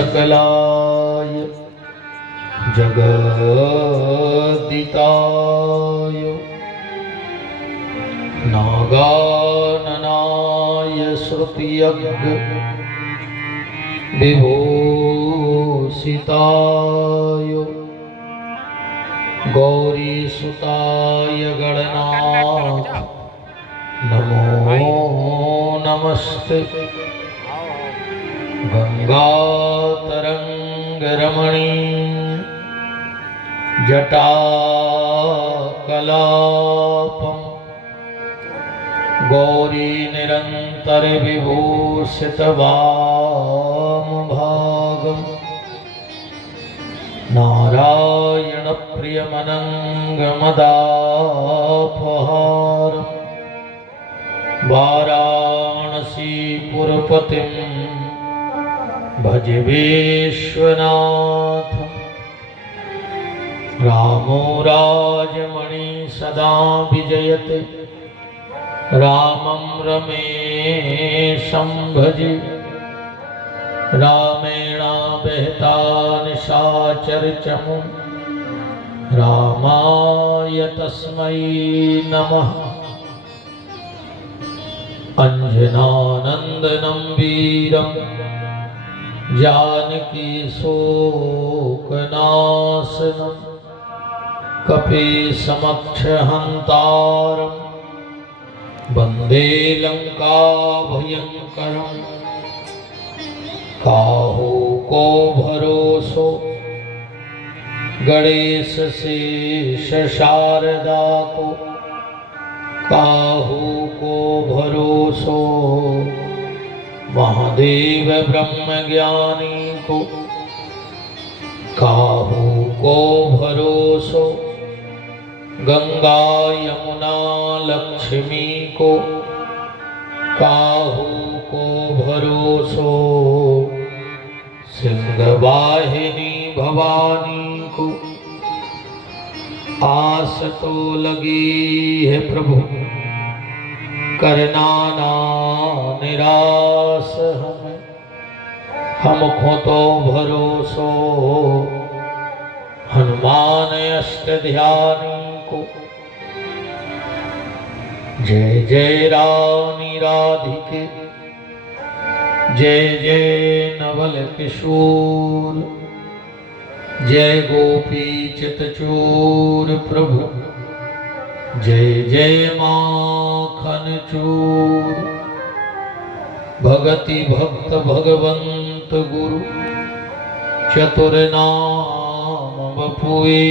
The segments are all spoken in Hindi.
सकलाय जगदिताय नागाननाय श्रुतियज्ञ विभूषिताय गौरीसुताय गणनाथ नमो नमस्ते। गंगातरंगरमणी जटाकलापं गौरी निरंतर विभूषित वामभागं नारायण प्रियमनंगमदापहारं वाराणसीपुरपतिं भज विश्वनाथ। रामो राजमणि सदा विजयते रामं रमेशं भजे। रामेण बहता निशाचरचमुं रामाय तस्मै नमः। अंजनानंदनं वीरं जानकी शोकनाशनं कपीसमक्षहन्तारं वन्दे लंकाभयंकरं। काहू को भरोसो गणेश शेष शारदा को, काहू को भरोसो महादेव ब्रह्म ज्ञानी को, काहू को भरोसो गंगा यमुना लक्ष्मी को, काहू को भरोसो सिंहवाहिनी भवानी को। आस तो लगी है प्रभु करना ना निराश हमें, हमको तो भरोसो हनुमान अष्टध्यानी को। जय जय रानी राधिके जय जय नवल किशोर, जय गोपी चितचोर प्रभु जय जय माखन चोर। भगति भक्त भगवंत गुरु चतुर नाम बपुए,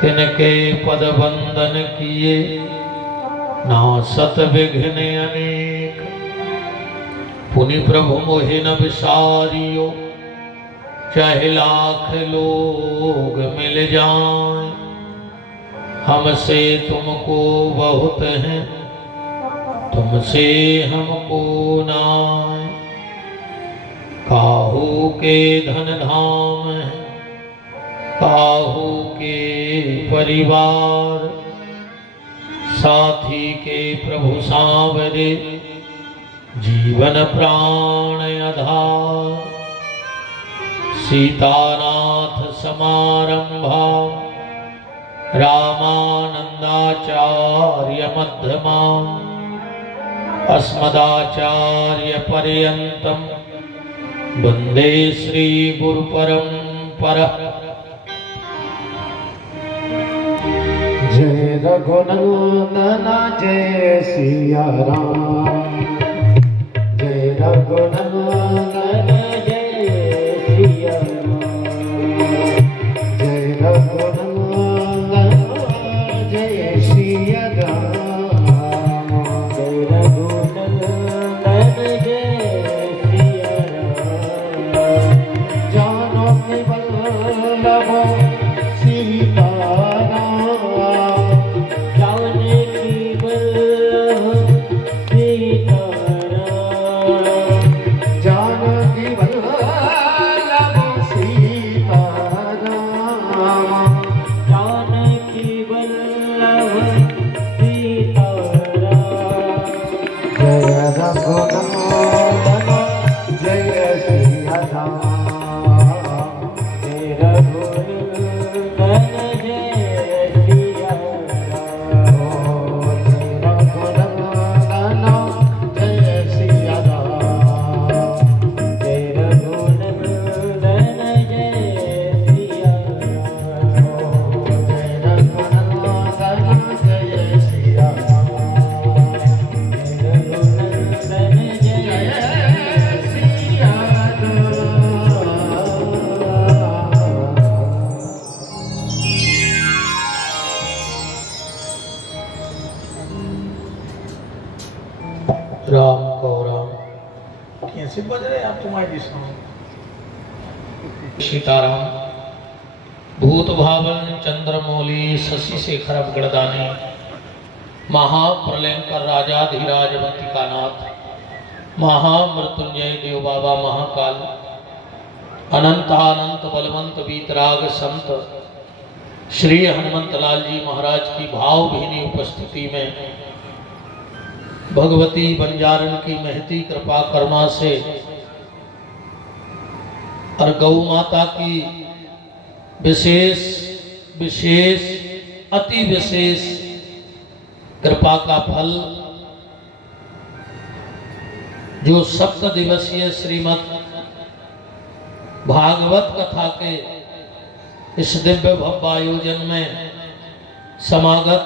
तिनके पद वंदन किए नासत विघ्न अनेक। पुनि प्रभु मोहि न विसारियो, चाहे लाख लोग मिल जाएं, हमसे तुमको बहुत है तुमसे हमको नाय। काहू के धन धाम है काहू के परिवार, साथी के प्रभु सांवरे जीवन प्राण आधार। सीतानाथ समारंभा रामानंदाचार्य मध्यमाम्, अस्मदाचार्य पर्यन्तं वन्दे श्री गुरु परंपरा। जय रघुनंदन जय सिया राम, जय रघुनंदन जय सिया राम, जय रघुनंदन जय सिया राम, जय रघुनंदन जय सिया राम। जानकी वल्लभ सीता सीताराम भूत भावन चंद्रमौली शशि शेखर गणदानी महाप्रलयंकर राजाधिराज वंतिकानाथ महामृत्युंजय देव बाबा महाकाल अनंतानंत बलवंत वीतराग संत श्री हनुमंत लाल जी महाराज की भावभीनी उपस्थिति में भगवती बंजारन की महती कृपा करुणा से और गौ माता की विशेष विशेष अति विशेष कृपा का फल जो 7 दिवसीय श्रीमद् भागवत कथा के इस दिव्य भव्य आयोजन में समागत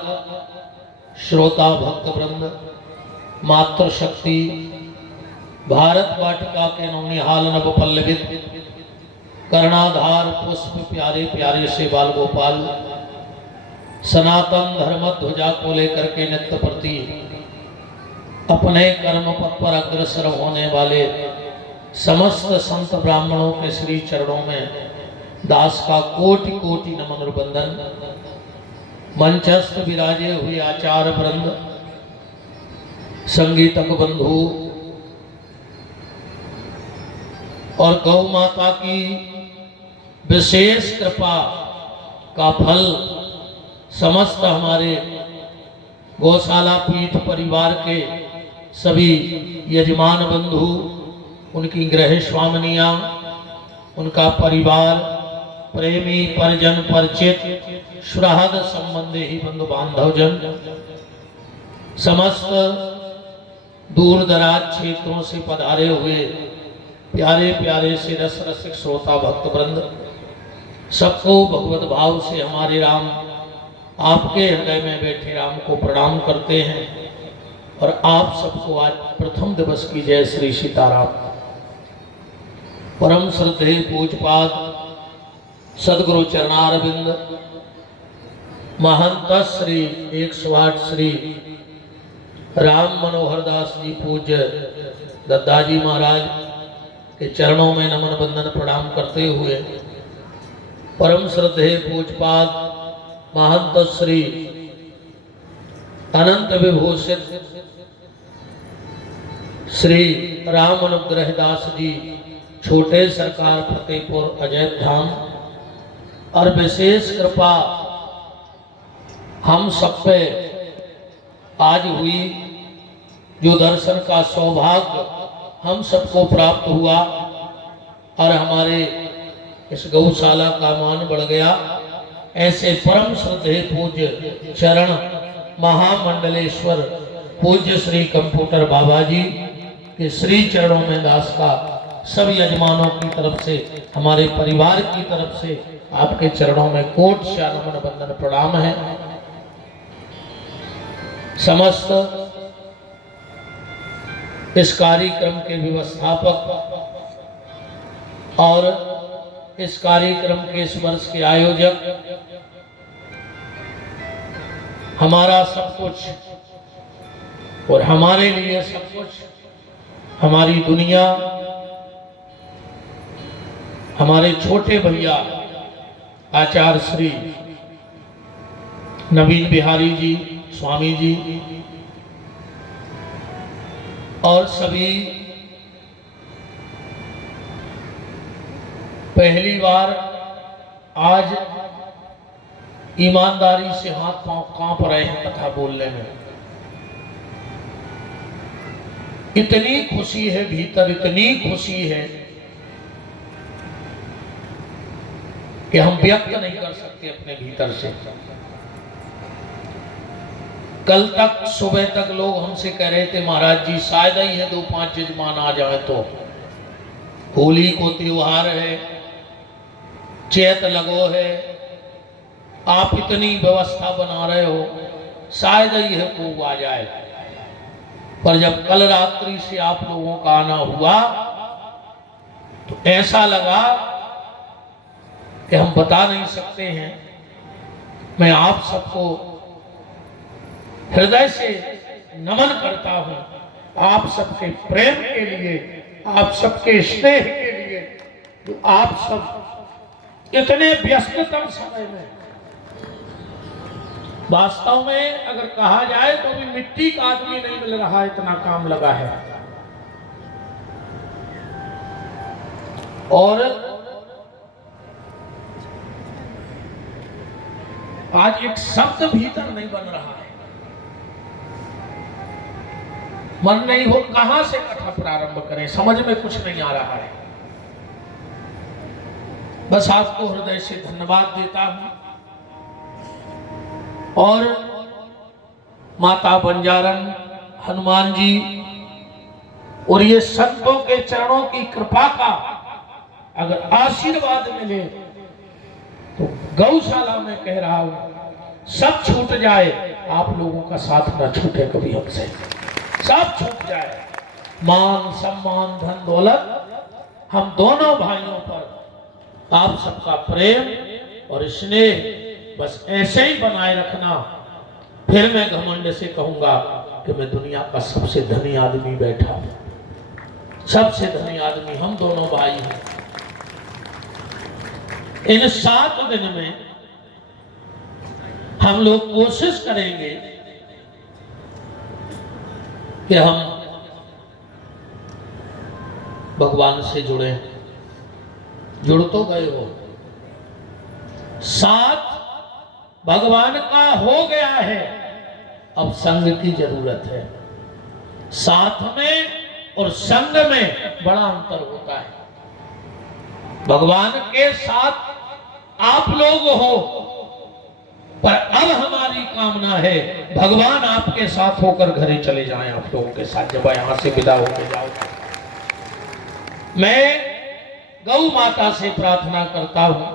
श्रोता भक्त वृंद मातृशक्ति भारत वाटिका के नवनिहाल नव पल्लवित कर्णाधार पुष्प प्यारे प्यारे से बाल गोपाल सनातन धर्म ध्वजा को लेकर के नित्य प्रति अपने कर्म पथ पर अग्रसर होने वाले समस्त संत ब्राह्मणों के श्री चरणों में दास का कोटि कोटि नमन और वंदन। मंचस्थ विराजे हुए आचार्य वृंद, संगीतक बंधु और गौ माता की विशेष कृपा का फल समस्त हमारे गौशाला पीठ परिवार के सभी यजमान बंधु, उनकी गृह स्वामिनिया, उनका परिवार, प्रेमी परिजन परिचित सुहृद संबंधी ही बंधु बांधवजन, समस्त दूर दराज क्षेत्रों से पधारे हुए प्यारे प्यारे से रस रसिक श्रोता भक्त वृंद, सबको भगवत भाव से हमारे राम आपके हृदय में बैठे राम को प्रणाम करते हैं और आप सबको आज प्रथम दिवस की जय श्री सीताराम। परम श्रद्धेय पूजपाद सदगुरु चरणारविंद महंत श्री 108 श्री राम मनोहर दास जी पूज्य दद्दाजी महाराज के चरणों में नमन बंदन प्रणाम करते हुए परम श्रद्धेय पूजपाद महंत श्री अनंत विभूषित श्री राम अनुग्रह दास जी छोटे सरकार फतेहपुर अजय धाम और विशेष कृपा हम सब पे आज हुई, जो दर्शन का सौभाग्य हम सबको प्राप्त हुआ और हमारे इस गौशाला का मान बढ़ गया। ऐसे परम श्रद्धेय पूज्य चरण महामंडलेश्वर पूज्य श्री कंप्यूटर बाबा जी के श्री चरणों में दास का सब यजमानों की तरफ से, हमारे परिवार की तरफ से आपके चरणों में कोट शा नमन बंदन प्रणाम है। समस्त इस कार्यक्रम के व्यवस्थापक और इस कार्यक्रम के इस वर्ष के आयोजक, हमारा सब कुछ और हमारे लिए सब कुछ, हमारी दुनिया, हमारे छोटे भैया आचार्य श्री नवीन बिहारी जी स्वामी जी और सभी पहली बार आज ईमानदारी से हाथ पांव कांप रहे हैं कथा बोलने में। इतनी खुशी है भीतर, इतनी खुशी है कि हम व्यक्त नहीं कर सकते अपने भीतर से। कल तक सुबह तक लोग हमसे कह रहे थे महाराज जी शायद ही है 2-5 यजमान आ जाए, तो होली को त्योहार है, चैत लगो है, आप इतनी व्यवस्था बना रहे हो, शायद ही है को आ जाए। पर जब कल रात्रि से आप लोगों का आना हुआ तो ऐसा लगा कि हम बता नहीं सकते हैं। मैं आप सबको हृदय से नमन करता हूं, आप सबके प्रेम के लिए, आप सबके स्नेह के लिए। तो आप सब इतने व्यस्ततम समय में, वास्तव में अगर कहा जाए तो भी मिट्टी का आदमी नहीं मिल रहा, इतना काम लगा है। और आज एक शब्द भीतर नहीं बन रहा है, मन नहीं हो, कहां से कथा प्रारंभ करें, समझ में कुछ नहीं आ रहा है। बस आपको हृदय से धन्यवाद देता हूं और माता बंजारन, हनुमान जी और ये संतों के चरणों की कृपा का अगर आशीर्वाद मिले तो गौशाला में कह रहा हूं सब छूट जाए, आप लोगों का साथ न छूटे कभी हमसे, सब छूट जाए, मान सम्मान धन दौलत हम दोनों भाइयों पर आप सबका प्रेम और स्नेह बस ऐसे ही बनाए रखना। फिर मैं घमंड से कहूंगा कि मैं दुनिया का सबसे धनी आदमी बैठा हूं, सबसे धनी आदमी हम दोनों भाई हैं। इन 7 दिन में हम लोग कोशिश करेंगे कि हम भगवान से जुड़े, जुड़ तो गए हो, साथ भगवान का हो गया है, अब संग की जरूरत है। साथ में और संग में बड़ा अंतर होता है। भगवान के साथ आप लोग हो, पर अब हमारी कामना है भगवान आपके साथ होकर घरे चले जाएं, आप लोगों के साथ जब यहां से विदा होकर जाओ। मैं गौ माता से प्रार्थना करता हूं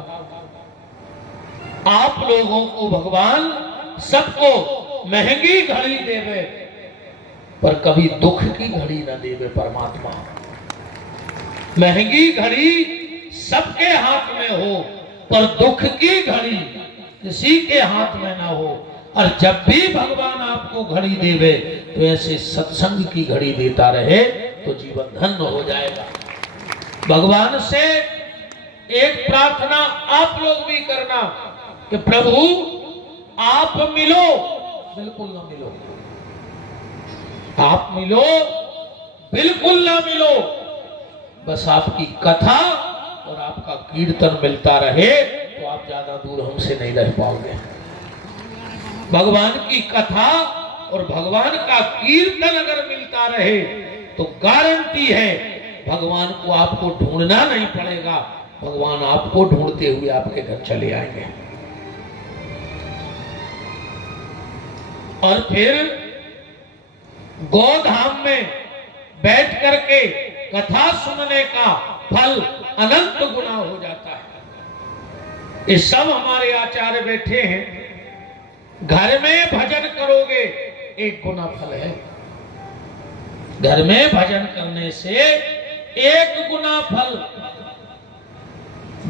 आप लोगों को भगवान सबको महंगी घड़ी देवे, पर कभी दुख की घड़ी न देवे। परमात्मा महंगी घड़ी सबके हाथ में हो, पर दुख की घड़ी किसी के हाथ में ना हो। और जब भी भगवान आपको घड़ी देवे तो ऐसे सत्संग की घड़ी देता रहे तो जीवन धन्य हो जाएगा। भगवान से एक प्रार्थना आप लोग भी करना कि प्रभु आप मिलो, बिल्कुल ना मिलो, आप मिलो, बिल्कुल ना मिलो, बस आपकी कथा और आपका कीर्तन मिलता रहे तो आप ज्यादा दूर हमसे नहीं रह पाओगे। भगवान की कथा और भगवान का कीर्तन अगर मिलता रहे तो गारंटी है भगवान को आपको ढूंढना नहीं पड़ेगा, भगवान आपको ढूंढते हुए आपके घर चले आएंगे। और फिर गोधाम में बैठ करके कथा सुनने का फल अनंत गुना हो जाता है। ये सब हमारे आचार्य बैठे हैं, घर में भजन करोगे 1 गुना फल है, घर में भजन करने से 1 गुना फल,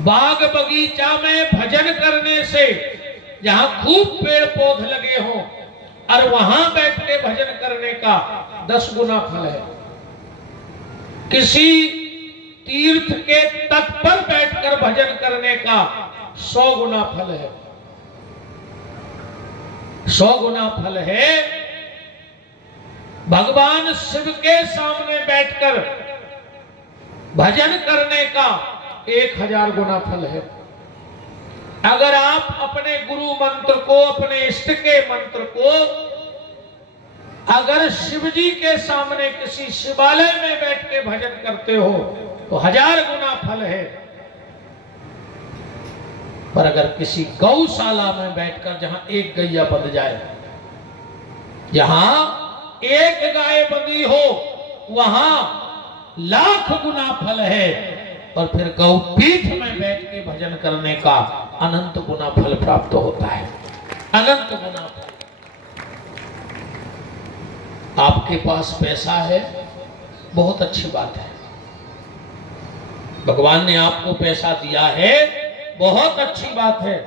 बाग बगीचा में भजन करने से जहां खूब पेड़ पौधे लगे हों और वहां बैठ के भजन करने का 10 गुना फल है। किसी तीर्थ के तट पर बैठकर भजन करने का 100 गुना फल है, 100 गुना फल है। भगवान शिव के सामने बैठकर भजन करने का 1000 गुना फल है। अगर आप अपने गुरु मंत्र को, अपने इष्ट के मंत्र को अगर शिव जी के सामने किसी शिवालय में बैठ के भजन करते हो तो 1000 गुना फल है। पर अगर किसी गौशाला में बैठकर जहां 1 गैया बंध जाए, जहां 1 गाय बंधी हो, वहां लाख गुना फल है। और फिर गौपीठ में बैठ के भजन करने का अनंत गुना फल प्राप्त होता है, अनंत गुना फल। आपके पास पैसा है, बहुत अच्छी बात है, भगवान ने आपको पैसा दिया है, बहुत अच्छी बात है,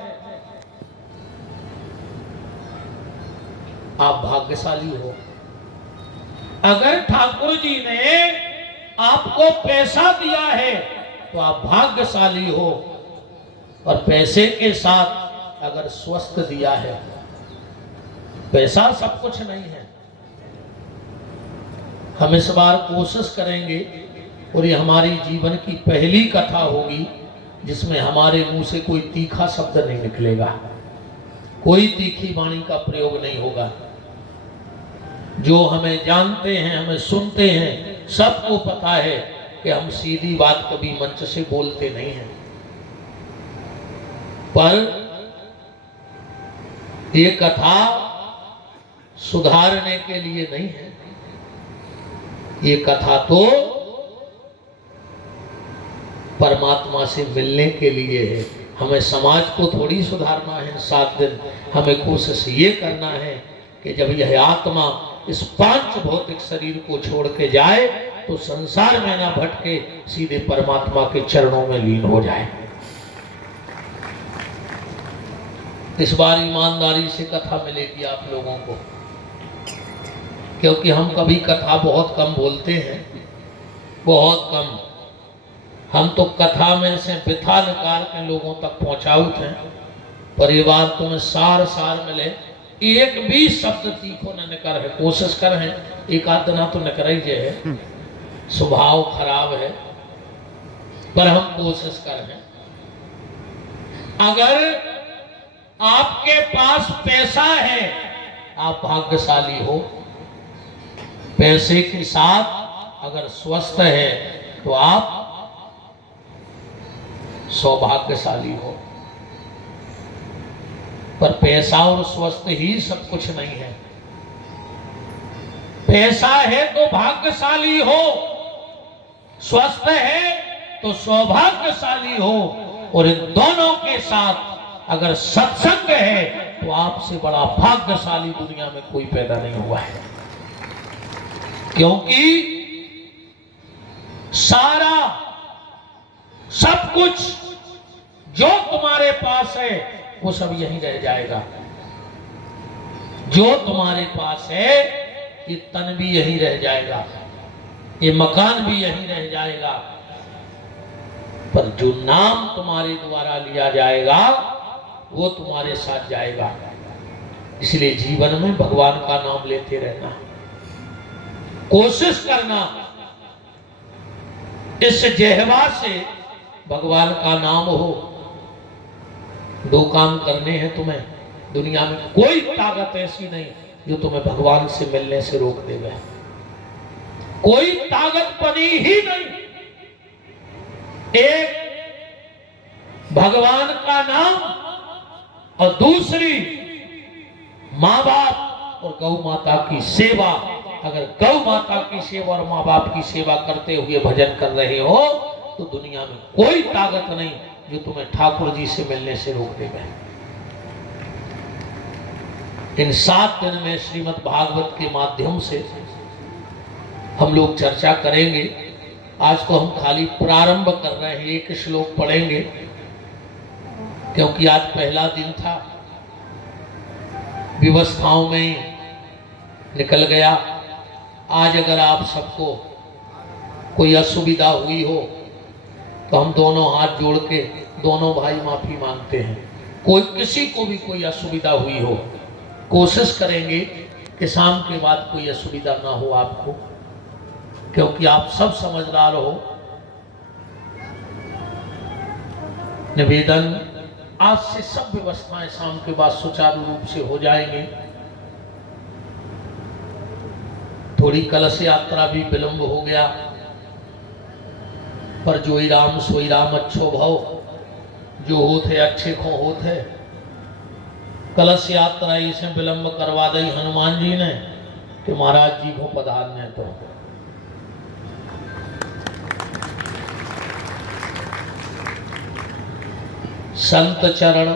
आप भाग्यशाली हो। अगर ठाकुर जी ने आपको पैसा दिया है तो आप भाग्यशाली हो। और पैसे के साथ अगर स्वस्थ दिया है, पैसा सब कुछ नहीं है। हम इस बार कोशिश करेंगे, और ये हमारी जीवन की पहली कथा होगी जिसमें हमारे मुंह से कोई तीखा शब्द नहीं निकलेगा, कोई तीखी वाणी का प्रयोग नहीं होगा। जो हमें जानते हैं, हमें सुनते हैं, सबको पता है कि हम सीधी बात कभी मंच से बोलते नहीं हैं। पर ये कथा सुधारने के लिए नहीं है, ये कथा तो परमात्मा से मिलने के लिए है। हमें समाज को थोड़ी सुधारना है 7 दिन। हमें कोशिश ये करना है कि जब यह आत्मा इस 5 भौतिक शरीर को छोड़ के जाए तो संसार में ना भटके, सीधे परमात्मा के चरणों में लीन हो जाए। इस बार ईमानदारी से कथा मिलेगी आप लोगों को, क्योंकि हम कभी कथा बहुत कम बोलते हैं, बहुत कम। हम तो कथा में से बिथा निकाल के लोगों तक पहुंचाउत हैं। परिवार तुम्हें सार सार मिले, एक भी शब्द तीखो न निकर है। कोशिश कर है, एक आध दिन तो निकर ही है, स्वभाव खराब है, पर हम कोशिश कर हैं। अगर आपके पास पैसा है, आप भाग्यशाली हो। पैसे के साथ अगर स्वस्थ है तो आप सौभाग्यशाली हो। पर पैसा और स्वस्थ ही सब कुछ नहीं है। पैसा है तो भाग्यशाली हो, स्वस्थ है तो सौभाग्यशाली हो। और इन दोनों के साथ अगर सत्संग है तो आपसे बड़ा भाग्यशाली दुनिया में कोई पैदा नहीं हुआ है। क्योंकि सारा सब कुछ जो तुम्हारे पास है वो सब यहीं रह जाएगा। जो तुम्हारे पास है ये तन भी यहीं रह जाएगा, ये मकान भी यहीं रह जाएगा। पर जो नाम तुम्हारे द्वारा लिया जाएगा वो तुम्हारे साथ जाएगा। इसलिए जीवन में भगवान का नाम लेते रहना, कोशिश करना इस जेहवा से भगवान का नाम हो। 2 काम करने हैं तुम्हें। दुनिया में कोई ताकत ऐसी नहीं जो तुम्हें भगवान से मिलने से रोक देगा। कोई ताकत बनी ही नहीं। एक भगवान का नाम और दूसरी माँ बाप और गौ माता की सेवा। अगर गौ माता की सेवा और माँ बाप की सेवा करते हुए भजन कर रहे हो तो दुनिया में कोई ताकत नहीं जो तुम्हें ठाकुर जी से मिलने से रोक देगा। इन 7 दिन में श्रीमद् भागवत के माध्यम से हम लोग चर्चा करेंगे। आज तो हम खाली प्रारंभ कर रहे हैं, एक श्लोक पढ़ेंगे क्योंकि आज पहला दिन था। व्यवस्थाओं में निकल गया। आज अगर आप सबको कोई असुविधा हुई हो तो हम दोनों हाथ जोड़ के दोनों भाई माफी मांगते हैं। कोई किसी को भी कोई असुविधा हुई हो, कोशिश करेंगे कि शाम के बाद कोई असुविधा ना हो आपको, क्योंकि आप सब समझदार हो। निवेदन, आज से सब व्यवस्थाएं शाम के बाद सुचारू रूप से हो जाएंगी। थोड़ी कलश यात्रा भी विलंब हो गया, पर जोई राम सोई राम अच्छो भव, जो होते अच्छे को होते। कलश यात्रा इसे विलंब करवा दी हनुमान जी ने कि महाराज जी को पधारने तो। संत चरण,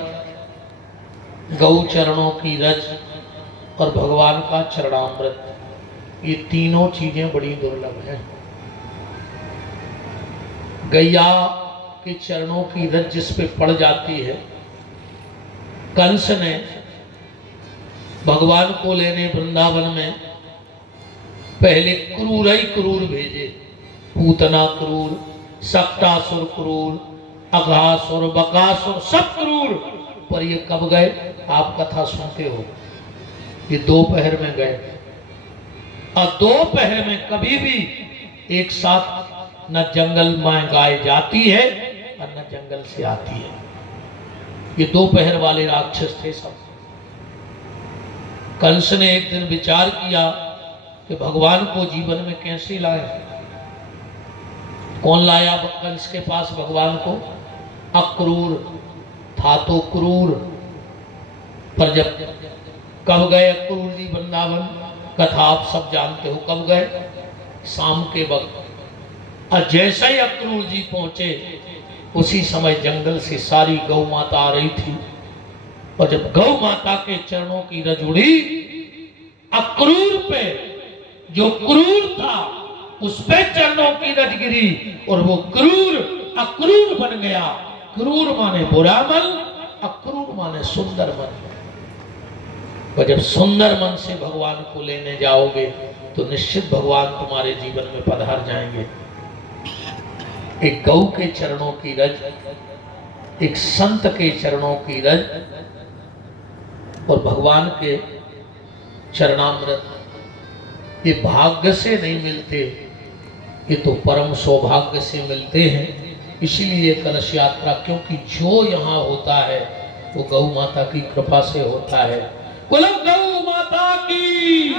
गौ चरणों की रज और भगवान का चरणामृत, ये तीनों चीजें बड़ी दुर्लभ हैं। गैया के चरणों की रज जिस पे पड़ जाती है, कंस ने भगवान को लेने वृंदावन में पहले क्रूर ही क्रूर भेजे। पूतना क्रूर, सक्टासुर क्रूर, अघासुर, बकासुर सब क्रूर, पर ये कब गए? आप कथा सुनते हो, ये दोपहर में गए। और दोपहर में कभी भी एक साथ न जंगल में गाय जाती है और न जंगल से आती है। ये दोपहर वाले राक्षस थे सब। कंस ने एक दिन विचार किया कि भगवान को जीवन में कैसे लाए। कौन लाया कंस के पास भगवान को? अक्रूर था तो क्रूर। पर जब कब गए अक्रूर जी वृंदावन? कथा आप सब जानते हो। कब गए? शाम के वक्त। और जैसे ही अक्रूर जी पहुंचे उसी समय जंगल से सारी गौ माता आ रही थी। और जब गौ माता के चरणों की रज उड़ी, अक्रूर पे जो क्रूर था उस पे चरणों की रज गिरी और वो क्रूर अक्रूर बन गया। क्रूर माने बुरा मन, अक्रूर माने सुंदर मन। और जब सुंदर मन से भगवान को लेने जाओगे तो निश्चित भगवान तुम्हारे जीवन में पधार जाएंगे। एक गौ के चरणों की रज, एक संत के चरणों की रज और भगवान के चरणामृत, ये भाग्य से नहीं मिलते, ये तो परम सौभाग्य से मिलते हैं। इसीलिए कलश यात्रा, क्योंकि जो यहाँ होता है वो गौ माता की कृपा से होता है। कुल गौ माता की